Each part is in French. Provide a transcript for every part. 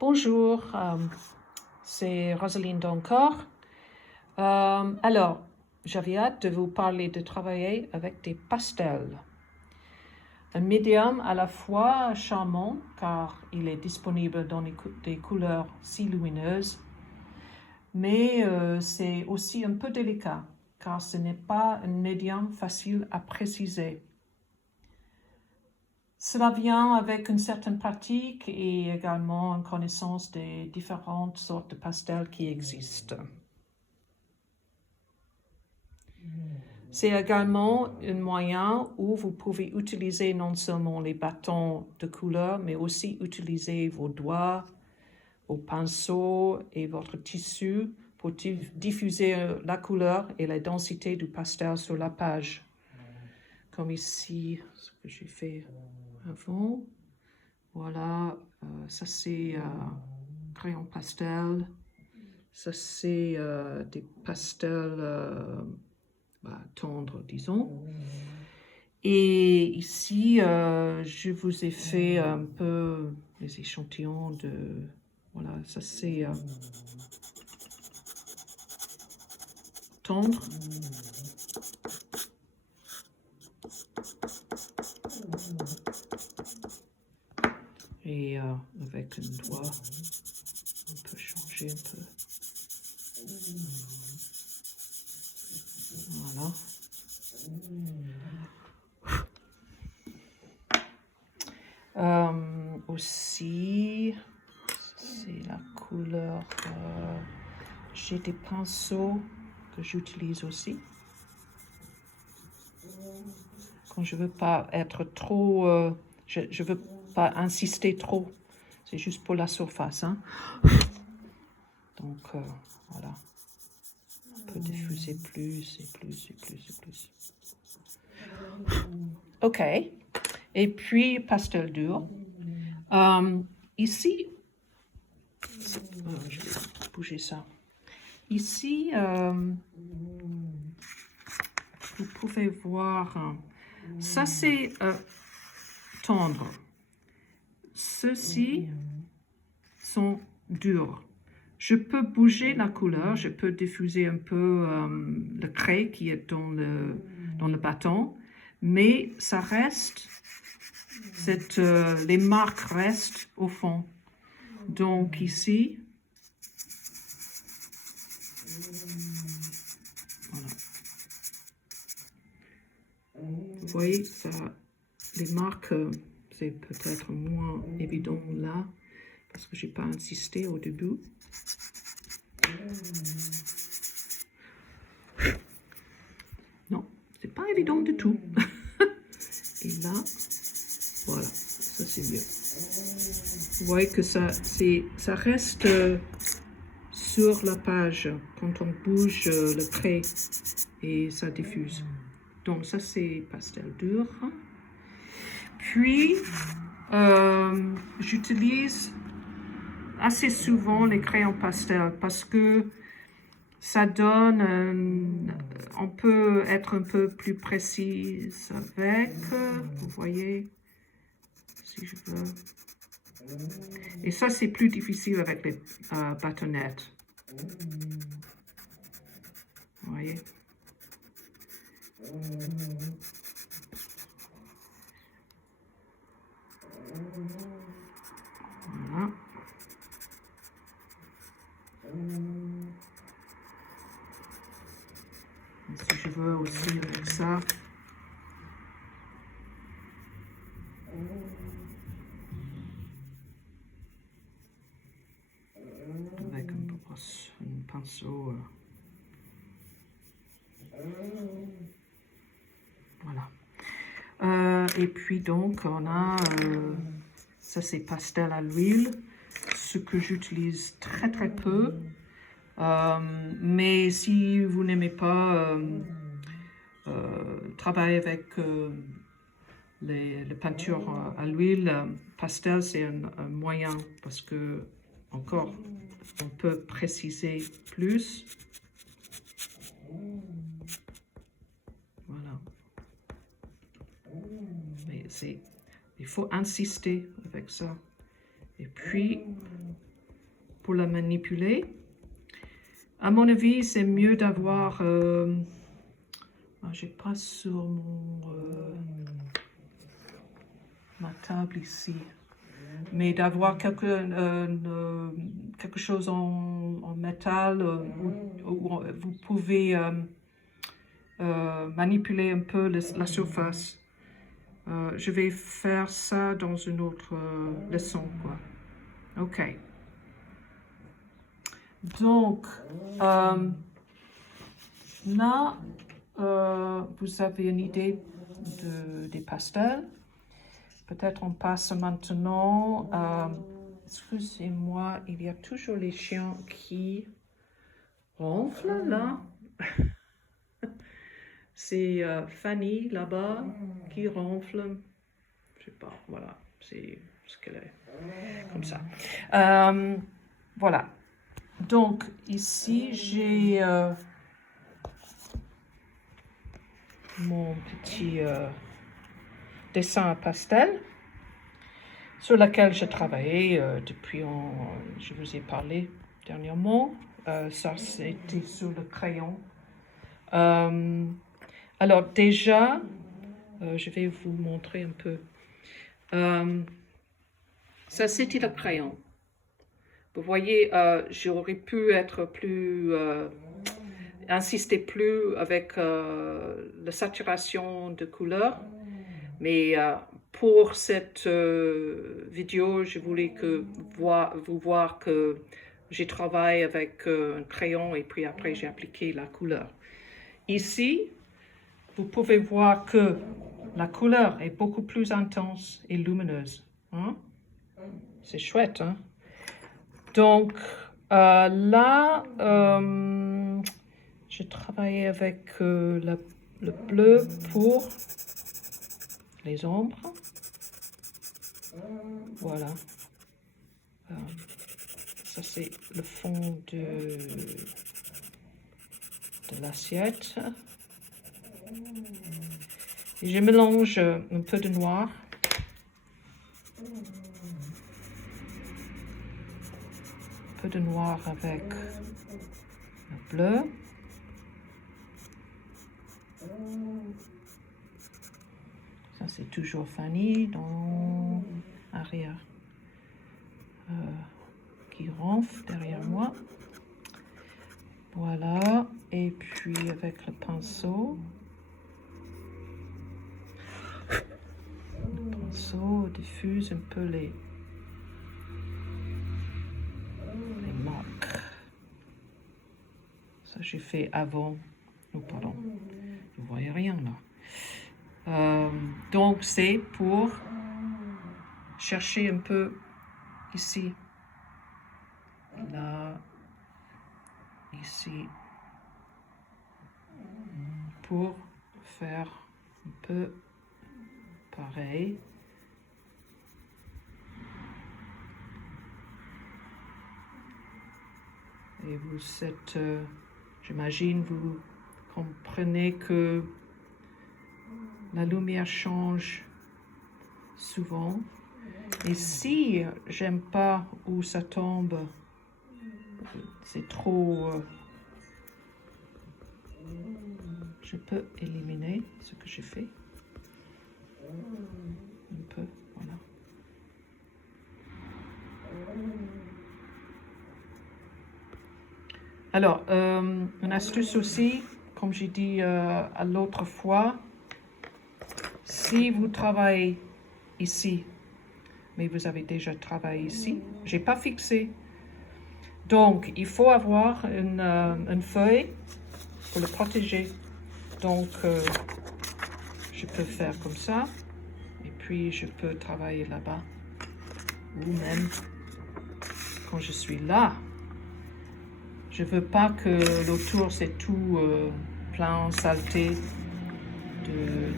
Bonjour, c'est Rosaline encore. Alors, j'avais hâte de vous parler de travailler avec des pastels. Un médium à la fois charmant car il est disponible dans des couleurs si lumineuses, mais c'est aussi un peu délicat car ce n'est pas un médium facile à préciser. Cela vient avec une certaine pratique et également une connaissance des différentes sortes de pastels qui existent. C'est également un moyen où vous pouvez utiliser non seulement les bâtons de couleur, mais aussi utiliser vos doigts, vos pinceaux et votre tissu pour diffuser la couleur et la densité du pastel sur la page. Comme ici, ce que j'ai fait avant. Voilà, ça c'est crayon pastel. Ça c'est des pastels tendres, disons. Et ici, je vous ai fait un peu les échantillons de... Voilà, ça c'est tendre. Et avec un doigt, on peut changer un peu. Voilà. Aussi, c'est la couleur. J'ai des pinceaux que j'utilise aussi. Quand je veux pas être trop, je veux pas insister trop. C'est juste pour la surface, hein. Donc voilà, on peut diffuser plus et plus et plus et plus. Ok. Et puis pastel dur. Ici, je vais bouger ça. Ici, vous pouvez voir, ça c'est tendre. Ceux-ci sont durs. Je peux bouger la couleur, je peux diffuser un peu le craie qui est dans le bâton, mais ça reste, les marques restent au fond. Donc ici, voilà. Vous voyez, ça, les marques, c'est peut-être moins évident là, parce que je n'ai pas insisté au début. Non, c'est pas évident du tout. Et là, voilà, ça c'est mieux. Vous voyez que ça reste sur la page quand on bouge le trait et ça diffuse. Donc ça c'est pastel dur. Puis j'utilise assez souvent les crayons pastel parce que ça donne, on peut être un peu plus précis avec, vous voyez, si je veux. Et ça, c'est plus difficile avec les bâtonnettes. Vous voyez. Voilà. Si je veux aussi avec ça. Avec un pinceau. Voilà. Et puis donc, on a, ça c'est pastel à l'huile, ce que j'utilise très très peu. Mais si vous n'aimez pas travailler avec les peintures à l'huile, pastel c'est un moyen parce que encore on peut préciser plus. Voilà. Mais il faut insister avec ça. Et puis pour la manipuler. À mon avis, c'est mieux d'avoir... j'ai pas sur ma table ici, mais d'avoir quelque chose en métal où vous pouvez manipuler un peu la surface. Je vais faire ça dans une autre leçon, quoi. Ok. Donc, là, vous avez une idée des pastels. Peut-être on passe maintenant à... Excusez-moi, il y a toujours les chiens qui ronflent, là. C'est Fanny, là-bas, qui ronfle. Je sais pas, voilà, c'est ce qu'elle est. Comme ça. Voilà. Donc, ici, j'ai mon petit dessin à pastel sur lequel j'ai travaillé depuis, je vous ai parlé dernièrement. Ça, c'était sur le crayon. Alors, déjà, je vais vous montrer un peu. Ça, c'était le crayon. Vous voyez, j'aurais pu être plus... insister plus avec la saturation de couleurs. Mais pour cette vidéo, je voulais vous voir que j'ai travaillé avec un crayon et puis après j'ai appliqué la couleur. Ici, vous pouvez voir que la couleur est beaucoup plus intense et lumineuse. Hein? C'est chouette, hein? Donc là, j'ai travaillé avec le bleu pour les ombres. Voilà. Ça, c'est le fond de l'assiette. Et je mélange un peu de noir. Un peu de noir avec le bleu. Ça, c'est toujours Fanny dans l'arrière. Qui ronfle derrière moi. Voilà. Et puis avec le pinceau. Le pinceau diffuse un peu les marques. Ça, j'ai fait avant. Oh, pardon. Vous ne voyez rien là. Donc, c'est pour chercher un peu ici. Là. Ici. Pour faire un peu pareil. Et vous êtes, j'imagine, vous comprenez que la lumière change souvent. Et si j'aime pas où ça tombe, c'est trop... je peux éliminer ce que j'ai fait. Un peu, voilà. Alors, une astuce aussi, comme j'ai dit à l'autre fois, si vous travaillez ici, mais vous avez déjà travaillé ici, j'ai pas fixé. Donc, il faut avoir une feuille pour le protéger. Donc, je peux faire comme ça, et puis je peux travailler là-bas, ou même quand je suis là. Je veux pas que l'autour c'est tout plein, saleté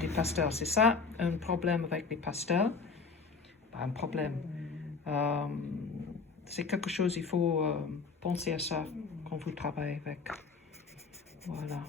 des pastels. C'est ça un problème avec les pastels. Pas un problème. C'est quelque chose, il faut penser à ça quand vous travaillez avec. Voilà.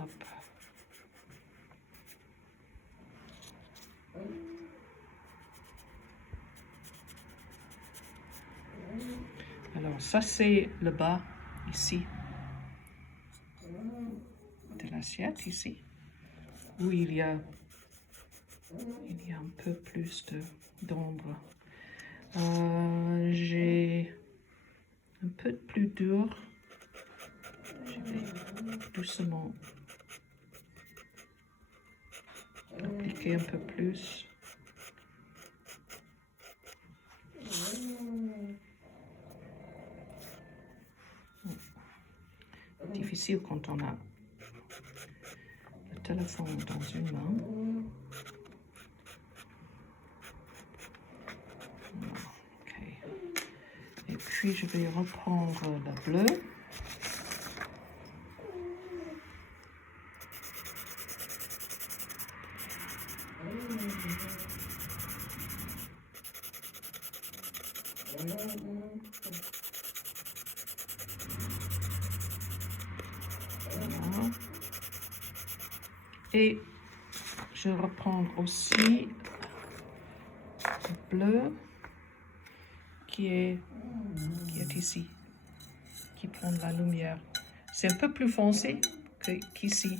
Hop. ça c'est le bas ici de l'assiette ici, où il y a un peu plus d'ombre. J'ai un peu plus dur. Je vais doucement appliquer un peu plus. Difficile quand on a le téléphone dans une main. Okay. Et puis je vais reprendre la bleue. Voilà. Et je reprends aussi le bleu qui est ici, qui prend de la lumière. C'est un peu plus foncé qu'ici,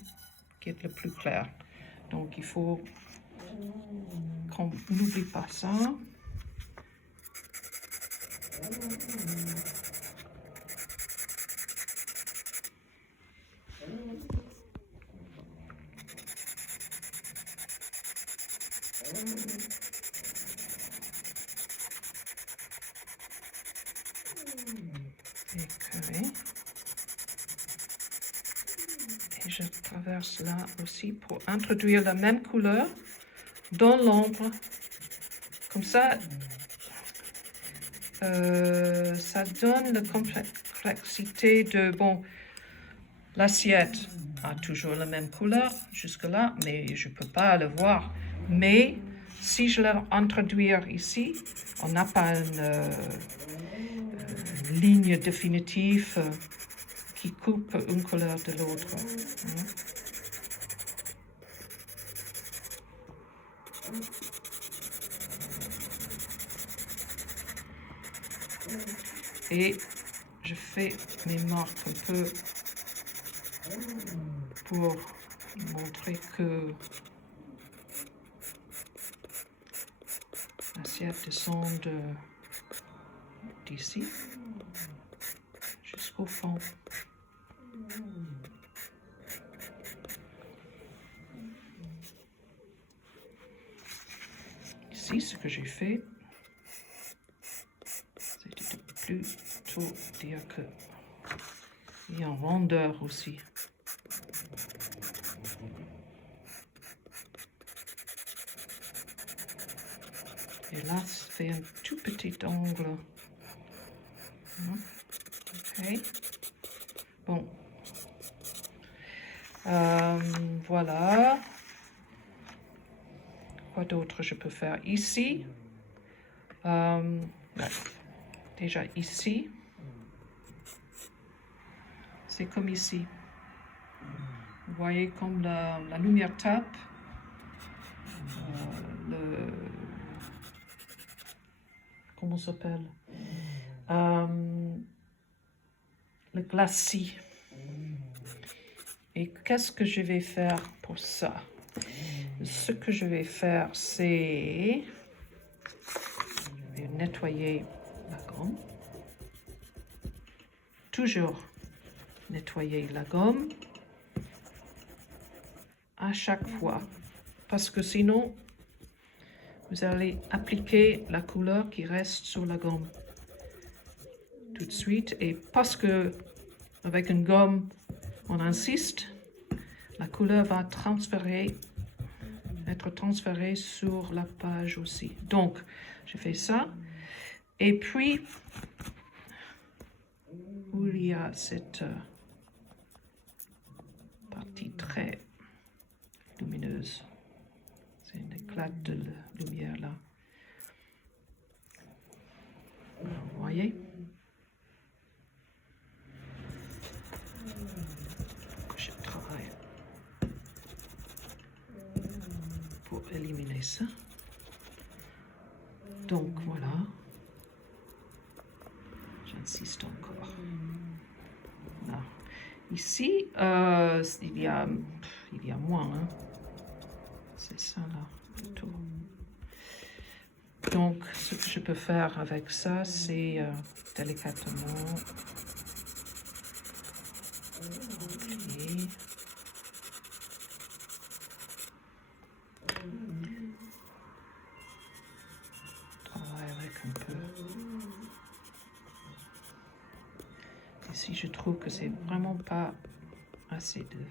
qui est le plus clair. Donc il faut qu'on n'oublie pas ça. Et je traverse là aussi pour introduire la même couleur dans l'ombre. Comme ça, ça donne la complexité de, bon, l'assiette a toujours la même couleur jusque-là, mais je ne peux pas le voir. Mais si je l'introduis ici, on n'a pas une ligne définitive qui coupe une couleur de l'autre. Et je fais mes marques un peu pour montrer que l'assiette descend d'ici jusqu'au fond. Ici, ce que j'ai fait, c'était plutôt dire que il y a une rondeur aussi. Et là, ça fait un tout petit angle. Ok. Bon. Voilà. Quoi d'autre je peux faire ici? Déjà ici. C'est comme ici. Vous voyez comme la lumière tape. Comment ça s'appelle? Le glacis. Et qu'est-ce que je vais faire pour ça? Ce que je vais faire, c'est... Je vais nettoyer la gomme. Toujours nettoyer la gomme à chaque fois. Parce que sinon, vous allez appliquer la couleur qui reste sur la gomme tout de suite. Et parce que avec une gomme, on insiste, la couleur va être transférée sur la page aussi. Donc, je fais ça. Et puis, où il y a cette partie très lumineuse. C'est une éclat de lumière là. Vous voyez? Je travaille pour éliminer ça. Donc voilà. Je ne j'insiste encore. Là. Ici, il y a moins. Hein. C'est ça là, plutôt. Donc, ce que je peux faire avec ça, c'est délicatement. Okay. Travailler avec un peu. Ici, je trouve que c'est vraiment pas assez de.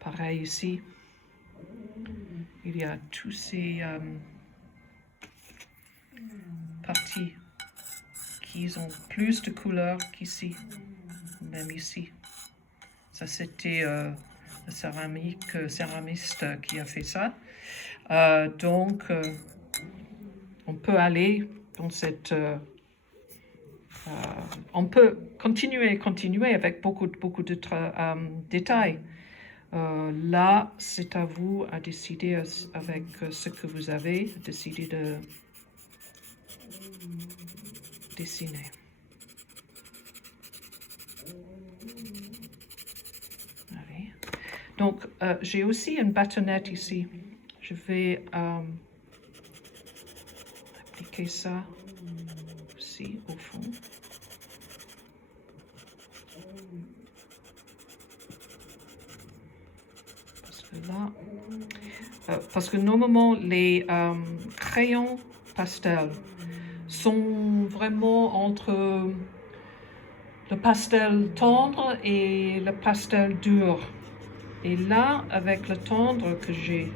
Pareil ici. Il y a tous ces parties qui ont plus de couleurs qu'ici, même ici. Ça, c'était le céramiste qui a fait ça. Donc, on peut aller dans cette... on peut continuer avec beaucoup de détails. Là, c'est à vous à décider avec ce que vous avez, décider de dessiner. Allez. Donc, j'ai aussi une bâtonnette ici. Je vais appliquer ça aussi au fond. Là, parce que normalement les crayons pastels sont vraiment entre le pastel tendre et le pastel dur. Et là, avec le tendre que j'ai,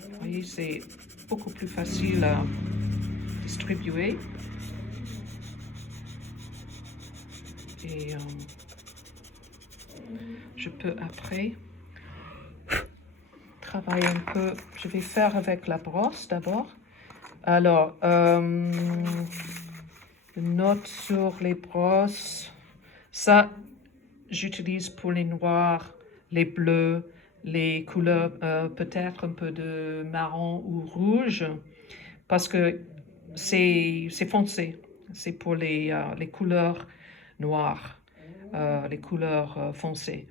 vous voyez, c'est beaucoup plus facile à distribuer. Et je peux après travailler un peu. Je vais faire avec la brosse d'abord. Alors, note sur les brosses. Ça, j'utilise pour les noirs, les bleus, les couleurs peut-être un peu de marron ou rouge, parce que c'est foncé. C'est pour les couleurs noires, les couleurs foncées.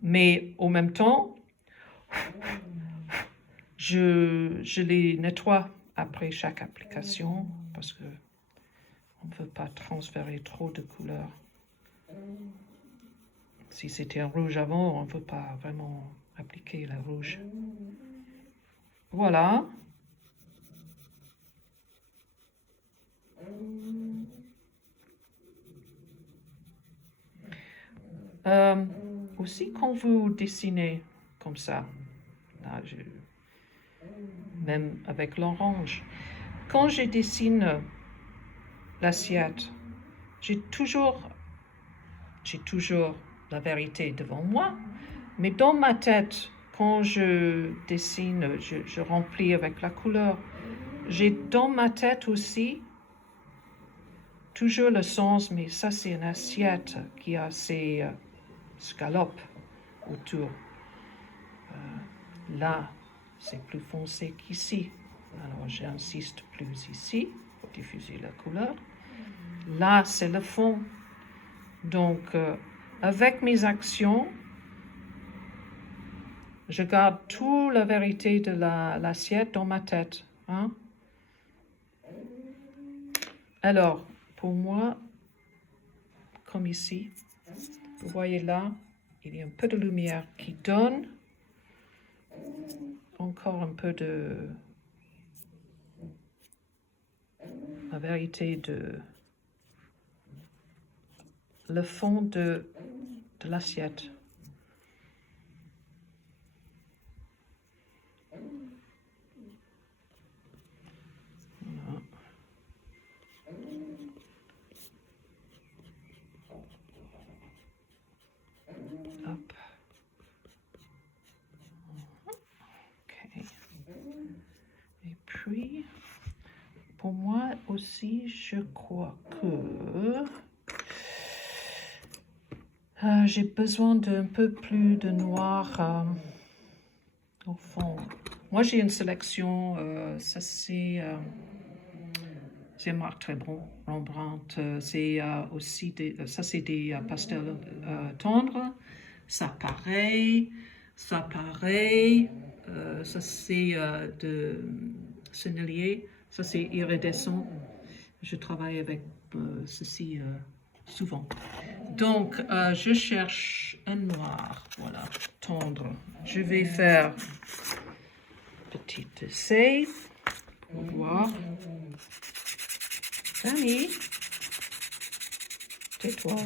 Mais en même temps, je les nettoie après chaque application parce que on ne veut pas transférer trop de couleurs. Si c'était un rouge avant, on ne veut pas vraiment appliquer le rouge. Voilà. Aussi, quand vous dessinez comme ça, là, même avec l'orange, quand je dessine l'assiette, j'ai toujours la vérité devant moi, mais dans ma tête, quand je dessine, je remplis avec la couleur, j'ai dans ma tête aussi toujours le sens, mais ça c'est une assiette qui a ses scalopes autour. Là, c'est plus foncé qu'ici. Alors j'insiste plus ici pour diffuser la couleur. Là, c'est le fond. Donc, avec mes actions, je garde toute la vérité de l'assiette dans ma tête. Hein? Alors, pour moi, comme ici, vous voyez là, il y a un peu de lumière qui donne encore un peu de la vérité de le fond de l'assiette. Voilà. Hop. Ok. Et puis, pour moi aussi, je crois que j'ai besoin d'un peu plus de noir au fond. Moi, j'ai une sélection, ça c'est une marque très bon, Rembrandt. C'est aussi ça c'est des pastels tendres. Ça pareil, ça c'est de sennelier, ça c'est iridescent. Je travaille avec ceci souvent. Donc, je cherche un noir, voilà, tendre. Je vais faire petit essai pour voir. Danny, tais-toi.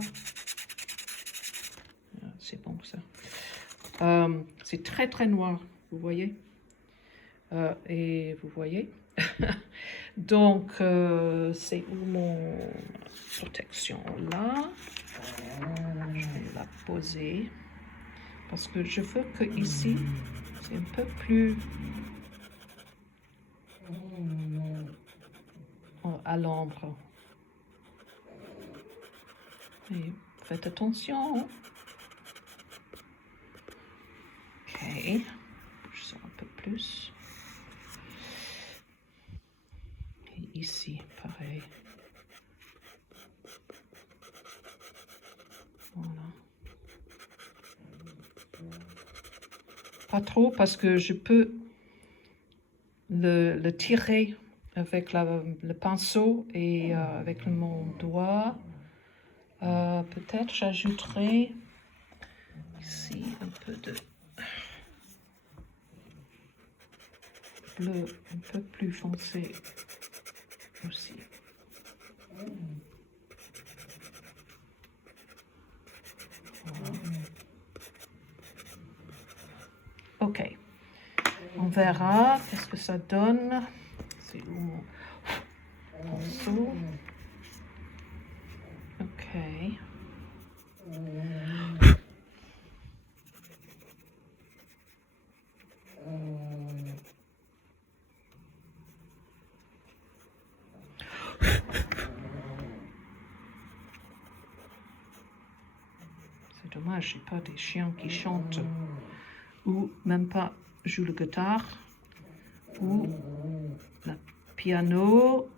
C'est bon ça. C'est très très noir, vous voyez. Et vous voyez. Donc, c'est où mon protection là. Je vais la poser parce que je veux que ici, c'est un peu plus à l'ombre. Et faites attention. Ok, je sors un peu plus. Et ici, pareil. Voilà. Pas trop parce que je peux le tirer avec le pinceau et avec mon doigt. Peut-être j'ajouterai ici un peu de bleu un peu plus foncé aussi. Voilà. Ok, on verra qu'est-ce que ça donne. C'est où mon pinceau? Ok. C'est dommage, j'ai pas des chiens qui chantent ou même pas jouent le guitare ou le piano.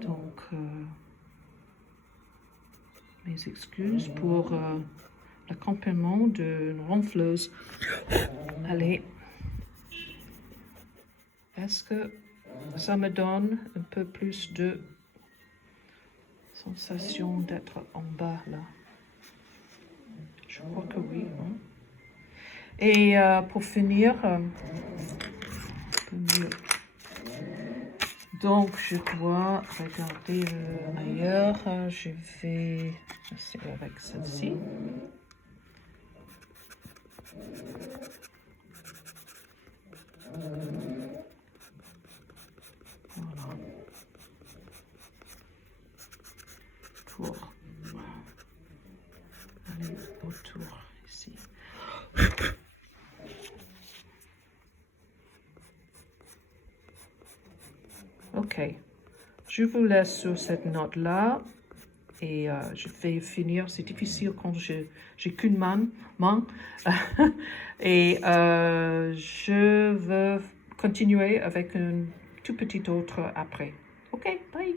Donc, mes excuses pour l'accompagnement d'une ronfleuse. Allez. Est-ce que ça me donne un peu plus de sensation d'être en bas là? Je crois que oui. Hein? Et pour finir, un peu mieux. Donc, je dois regarder ailleurs. Je vais essayer avec celle-ci. Voilà. Pour aller autour ici. Ok. Je vous laisse sur cette note-là. Et je vais finir. C'est difficile quand j'ai qu'une main. Et je veux continuer avec une tout petite autre après. Ok, bye.